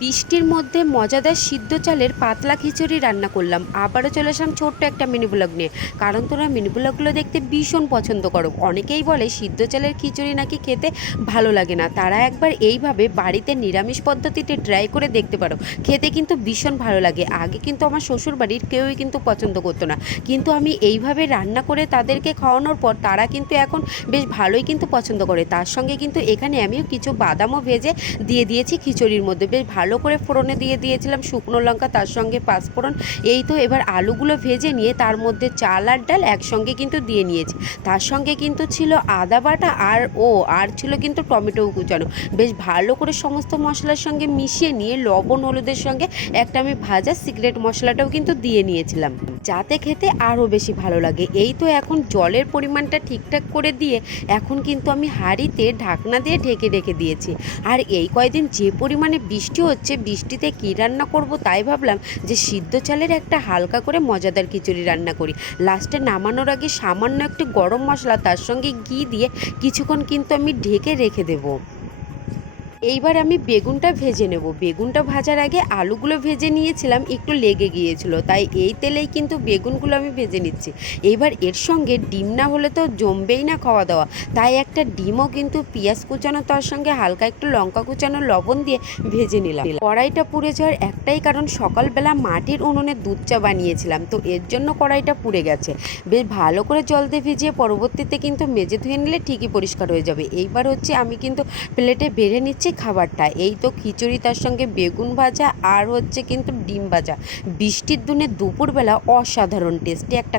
বৃষ্টির মধ্যে মজাদার সিদ্ধ চালের পাতলা খিচুড়ি রান্না করলাম। আবারও চলে আসলাম ছোট্ট একটা মিনি ব্লগ নিয়ে, কারণ তোমরা মিনি ব্লগগুলো দেখতে ভীষণ পছন্দ করো। অনেকেই বলে সিদ্ধ চালের খিচুড়ি নাকি খেতে ভালো লাগে না, তারা একবার এইভাবে বাড়িতে নিরামিষ পদ্ধতিতে ট্রাই করে দেখতে পারো। খেতে কিন্তু ভীষণ ভালো লাগে। আগে কিন্তু আমার শ্বশুর বাড়ির কেউই কিন্তু পছন্দ করতো না, কিন্তু আমি এইভাবে রান্না করে তাদেরকে খাওয়ানোর পর তারা কিন্তু এখন বেশ ভালোই কিন্তু পছন্দ করে। তার সঙ্গে কিন্তু এখানে আমিও কিছু বাদামও ভেজে দিয়ে দিয়েছি খিচুড়ির মধ্যে। বেশ ভালো করে ফোড়নে দিয়ে দিয়েছিলাম শুকনো লঙ্কা, তার সঙ্গে পাঁচফোড়ন। এই তো এবার আলুগুলো ভেজে নিয়ে তার মধ্যে চাল আর ডাল একসঙ্গে কিন্তু দিয়ে নিয়েছি। তার সঙ্গে কিন্তু ছিল আদা বাটা আর ছিল কিন্তু টমেটো কুচানো। বেশ ভালো করে সমস্ত মশলার সঙ্গে মিশিয়ে নিয়ে লবণ হলুদের সঙ্গে একটা আমি ভাজা সিক্রেট মশলাটাও কিন্তু দিয়ে নিয়েছিলাম, যাতে খেতে আরও বেশি ভালো লাগে। এই তো এখন জলের পরিমাণটা ঠিকঠাক করে দিয়ে এখন কিন্তু আমি হাঁড়িতে ঢাকনা দিয়ে ঢেকে রেখে দিয়েছি। আর এই কয়দিন যে পরিমাণে বৃষ্টি হচ্ছে, বৃষ্টিতে কী রান্না করব তাই ভাবলাম যে সিদ্ধ চালের একটা হালকা করে মজাদার খিচুড়ি রান্না করি। লাস্টে নামানোর আগে সামান্য একটু গরম মশলা তার সঙ্গে ঘি দিয়ে কিছুক্ষণ কিন্তু আমি ঢেকে রেখে দেবো। এইবার আমি বেগুনটা ভেজে নেব। বেগুনটা ভাজার আগে আলুগুলো ভেজে নিয়েছিলাম, একটু লেগে গিয়েছিল, তাই এই তেলেই কিন্তু বেগুনগুলো আমি ভেজে নিচ্ছি। এইবার এর সঙ্গে ডিম না হলে তো জমবেই না খাওয়া দাওয়া, তাই একটা ডিমও কিন্তু পেঁয়াজ কুচানো তার সঙ্গে হালকা একটু লঙ্কা কুচানো লবণ দিয়ে ভেজে নিলাম। কড়াইটা পুড়ে যাওয়ার একটাই কারণ, সকালবেলা মাটির উনুনে দুধ চা বানিয়েছিলাম, তো এর জন্য কড়াইটা পুড়ে গেছে। বেশ ভালো করে জল দিয়ে ভিজিয়ে পরবর্তীতে কিন্তু মেজে ধুয়ে নিলে ঠিকই পরিষ্কার হয়ে যাবে। এইবার হচ্ছে আমি কিন্তু প্লেটে বেড়ে নিচ্ছি খাবারটা। এই তো খিচুড়ি, তার সঙ্গে বেগুন ভাজা আর হচ্ছে কিন্তু ডিম ভাজা। বৃষ্টির দিনে দুপুরবেলা অসাধারণ টেস্টি একটা